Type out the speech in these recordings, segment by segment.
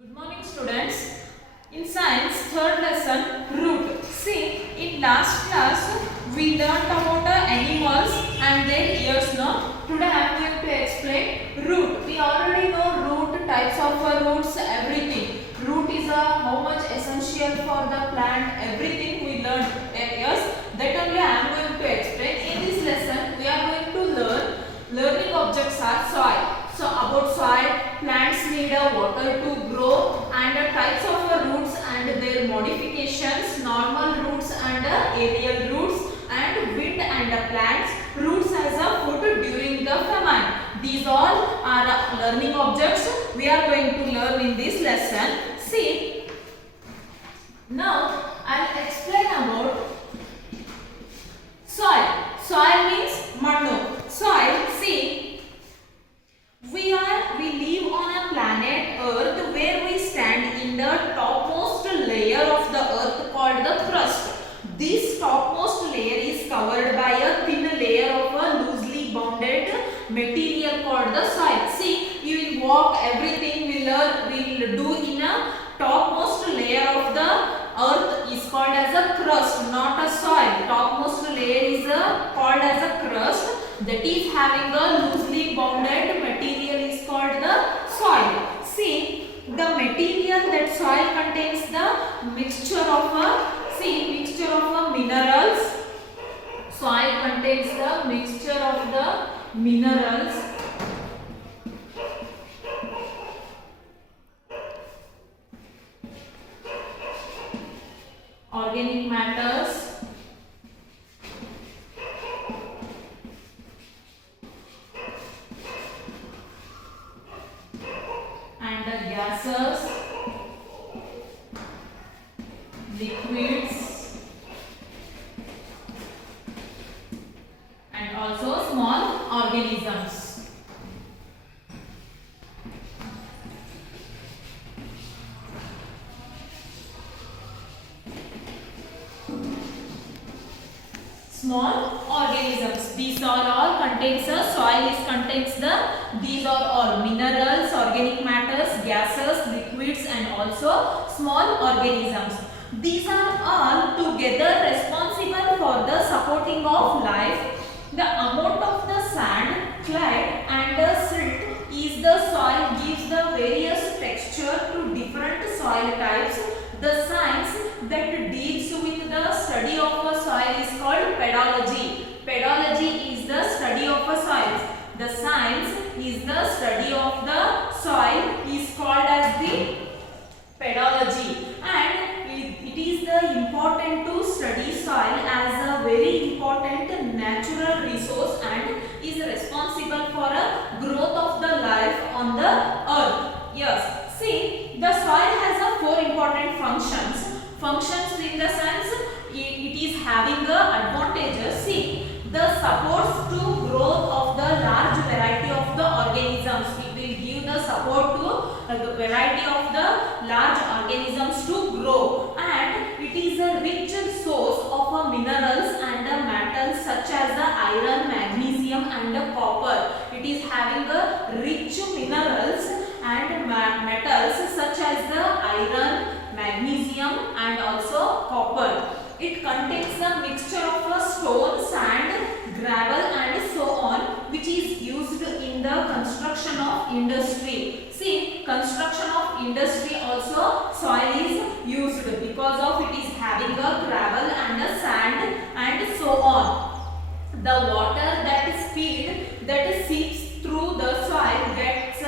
Good morning, students. In science, third lesson, root. See, in last class, we learned about animals and their ears. No? Today I am going to explain root. We already know root, types of roots, everything. Root is how much essential for the plant, everything we learned. Yes, that only I am going to explain. In this lesson, we are going to learning objects are soil. So about soil, plants need water to grow, and types of roots and their modifications, normal roots and aerial roots, and wind and plants, roots as a food during the famine. These all are learning objects we are going to learn in this lesson. See, now I will explain about soil. Soil means mannu. Soil, see, we live on a planet Earth where we stand in the topmost layer of the earth called the crust. This topmost layer is covered by a thin layer of a loosely bounded material called the soil. See, you will walk, everything will do in a topmost layer of the earth is called as a crust, not a soil. Topmost layer is called as a crust, that is having a loosely bounded material is called the soil. See, the material that soil contains the mixture of minerals. Soil contains the mixture of the minerals, organic matters, and the gases, liquids, and also small organisms. Small organisms. These are all contains soil is contains these are all minerals, organic matters, gases, liquids, and also small organisms. These are all together responsible for the supporting of life. The amount of the sand, clay, and silt is the soil gives the various texture to different soil types. The science that deals with the study of a soil is called pedology. Pedology is the study of a soil. The science is the study of the soil is called as the pedology, and it is the important to study soil as a very important natural resource and is responsible for a growth of the life on the earth. Yes, see, the soil has four important functions. Functions in the sense it is having advantages. See, the supports to growth of the large variety of the organisms. It will give the support to the variety of the large organisms to grow, and it is a rich source of minerals and metals such as the iron, magnesium, and copper. It is having rich minerals and metals such as the iron, magnesium, and also copper. It contains a mixture of stone, sand, gravel, and so on, which is used in the construction of industry. See, construction of industry also soil is used because of it is having a gravel and a sand and so on. The water that is filled, that seeps through the soil, gets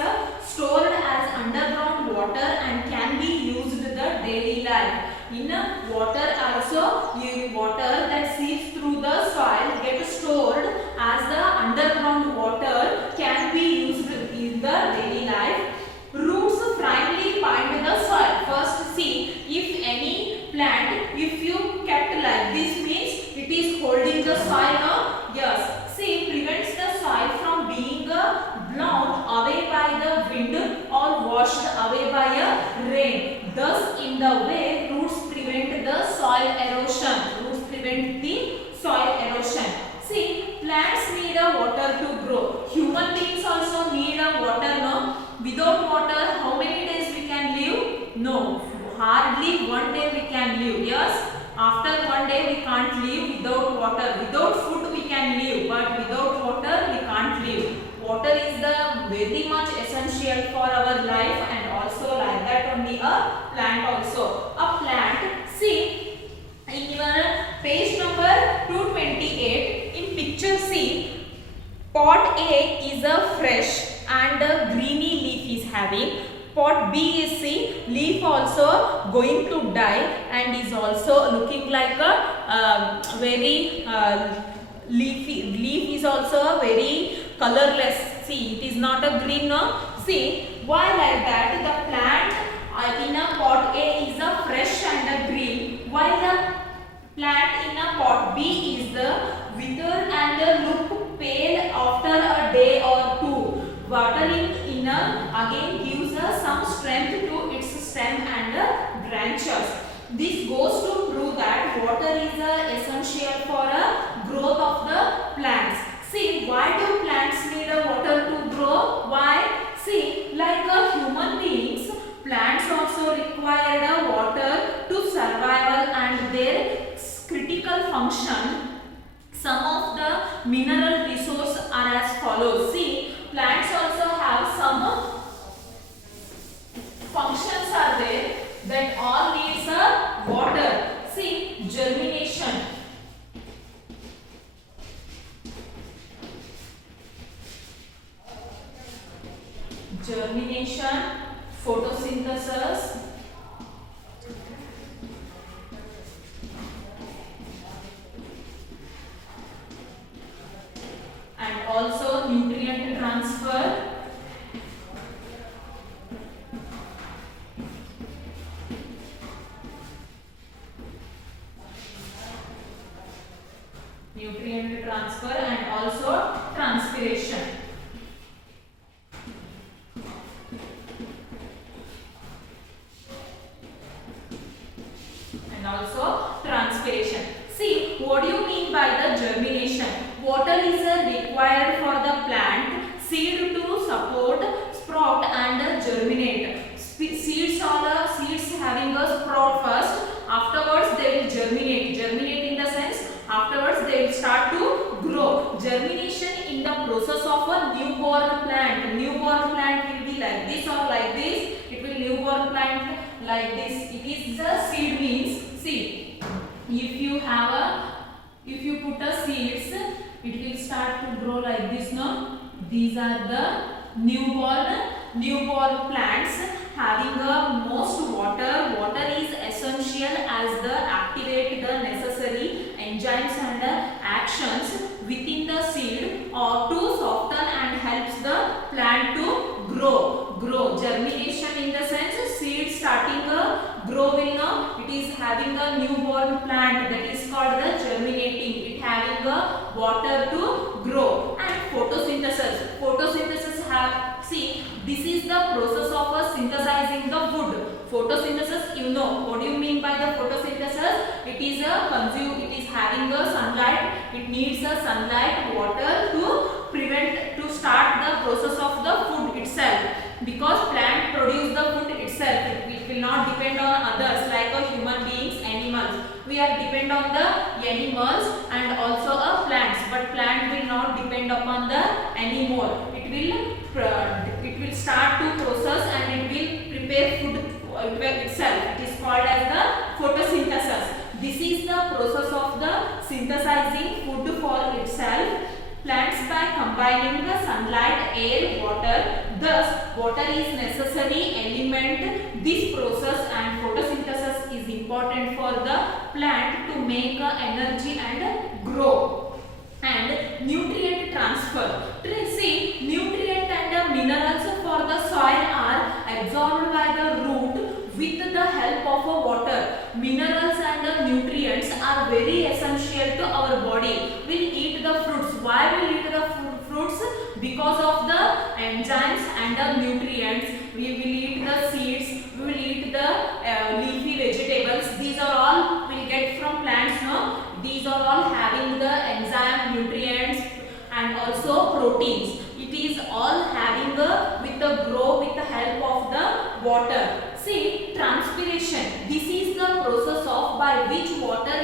stored as underground water and can be used in the daily life. In water also, water that seeps through the soil gets stored as the underground water can be used in the daily life. Roots firmly bind the soil. First, see, if any plant, if you kept like this, means it is holding the soil. No? Yes. See, prevents the soil from being blown away by the wind or washed away by rain. Thus, in the way, roots prevent the soil erosion. Roots prevent the soil erosion. See, plants need water to grow. Human beings also need water. No? Without water, how many days we can live? After one day we can't live without water. Without food we can live, but without water we can't live. Water is the very much essential for our life, and also like that only a plant also. A plant, see in your page number 228 in picture, see pot A is a fresh and a greeny leaf is having. Pot B is, see, leaf also going to die and is also looking like a very leafy. Leaf is also very colorless. See, it is not a green, no. See, why like that? The plant in a pot A is a fresh and a green, while the plant in a pot B is the withered and look pale after a day or two. Watering in again gives some strength to its stem and branches. This goes to prove that water is essential for growth of the plants. See, why do plants need water to grow? Why? See, like human beings, plants also require water to survival and their critical function. Some of the mineral resources are as follows. See, plants also have some functions are there that all needs water. See, germination. Germination, photosynthesis, and also nutrient transfer, and also transpiration. And also transpiration. See, what do you mean by the germination? Water is required for the plant seed to support, sprout and germinate. Seeds having a sprout first, afterwards they will germinate. Germinate in the sense, afterwards they will start to grow. Germination in the process of a newborn plant. Newborn plant will be like this or like this. It will newborn plant like this. It is the seed means, see, if you put a seeds, it will start to grow like this, no? These are the newborn plants having most water. Water is essential as the activate the necessary enzymes and actions within the seed or to soften and helps the plant to grow. Germination in the sense, seed starting growing, it is having a newborn plant, that is called the germinating. It having water to grow. And photosynthesis have, see, this is the process of synthesizing the food. Photosynthesis, you know what do you mean by the photosynthesis? It is it is having a sunlight. It needs a sunlight, water to start the process of the food itself, because plant produce the food itself. It will not depend on others like human beings, animals. We are depend on the animals and also plants, but plant will not depend upon the anymore. It will start to process and it will prepare food itself. It is called as the photosynthesis. This is the process of the synthesizing food for itself. Plants by combining the sunlight, air, water. Thus, water is necessary element. This process and photosynthesis is important for the plant to make energy and grow. And nutrient transfer. See, nutrient and minerals for the soil are absorbed by the root with the help of water. Minerals and nutrients are very essential to our body. We eat the fruits. Why we eat the fruits? Because of the enzymes and the nutrients. We will eat the seeds. We will eat the leafy vegetables. These are all we get from plants, no? These are all having the enzyme, nutrients and also proteins. It is all having with the grow with the help of the water. See, transpiration. This is the process of by which water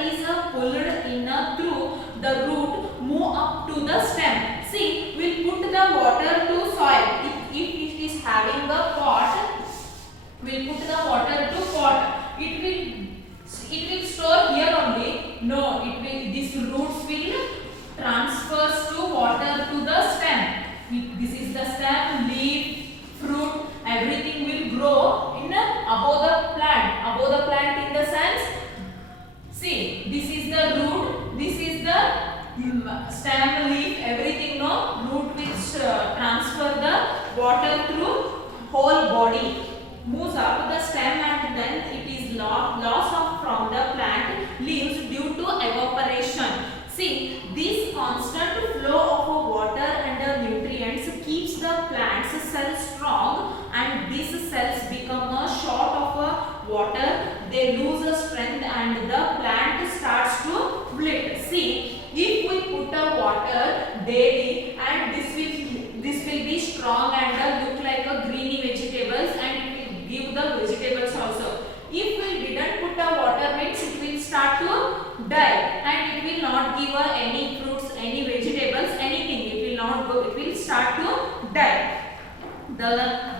moves up the stem and then it is lost off from the plant leaves due to evaporation. See, this constant flow of water and nutrients keeps the plant's cells strong, and these cells become short of water. They lose strength and the plant starts to wilt. See, if we put water daily, and this will be strong and look like a greeny vegetables, and it will give the vegetables also. If we didn't put water, means it will start to die and it will not give any fruits, any vegetables, anything. It will not go. It will start to die.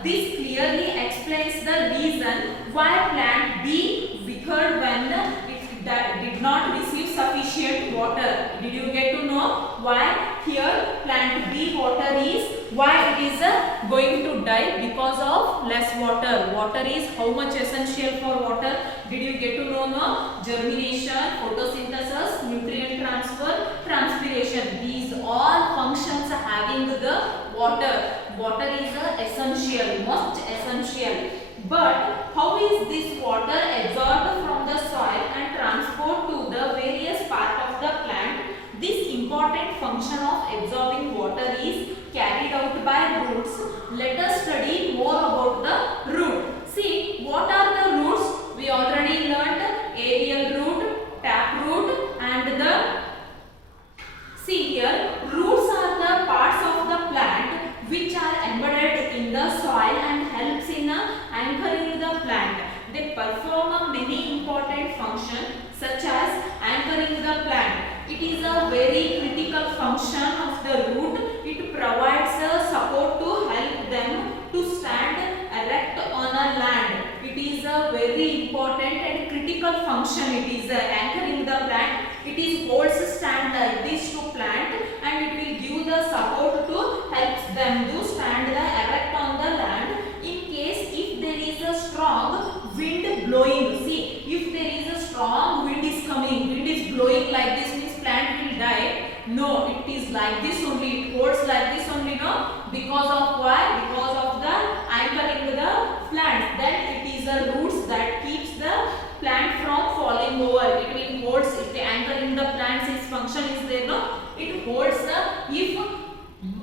This clearly explains the reason why plant B withered when it did not receive sufficient water. Did you get to know why here plant B water is, why it is going to die? Because of less water. Water is how much essential for water? Did you get to know? No? Germination, photosynthesis, nutrient transfer, transpiration. These all functions having the water. Water is essential, most essential. But how is this water absorbed from the soil and transport to the various parts of the plant? This important function of absorbing water is carried out by roots. Let us study more about the root. See, what are the roots? We already learned aerial root, tap root, and the, see here, roots are the parts of the plant which are embedded in the soil and helps in anchoring the plant. They perform many important functions such as anchoring the plant. It is a very critical function of the root. It provides support to help them to stand erect on a land. It is a very important and critical function. It is anchoring the plant. It is holds stand like this to plant, and it will give the support to help them to stand erect on the land. In case if there is a strong wind blowing, see, if there is a strong wind is coming, wind is blowing like this, means plant will die. No, it is like this only, it holds like this only, no? Because of why? Because of the anchoring the plant. Then it is the roots that keeps the plant from falling over. It will holds, if the anchoring the plant's its function is there, no? It holds the, if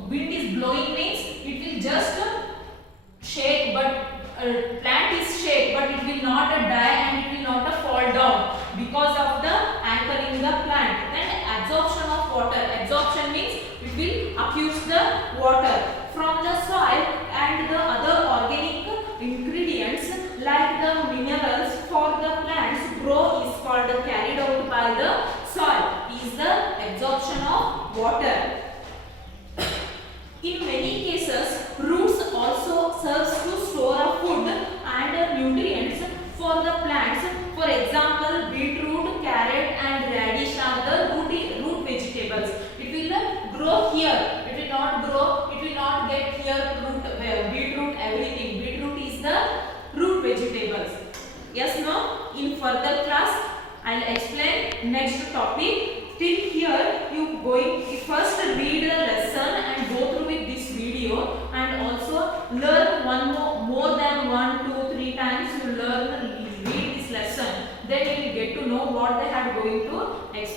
wind is blowing means it will just shake, but plant is shake, but it will not die and it will not fall down because of the anchoring the plant. Then absorption of water. Absorption means it will accuse the water from the soil, and the other organic ingredients like the minerals for the plants grow is called carried out by the soil, is the absorption of water. In many cases, roots also serves to store food and nutrients for the plants. For example, beetroot, carrot and radish are the root vegetables. It will grow here. It will not grow, it will not get here root, beetroot, everything. Beetroot is the root vegetables. Yes, no? In further class, I will explain next topic. Till here, you first read the lesson and go through with this video, and also learn more than 1, 2, 3 times. You read this lesson. Then you will get to know what they are going to explain.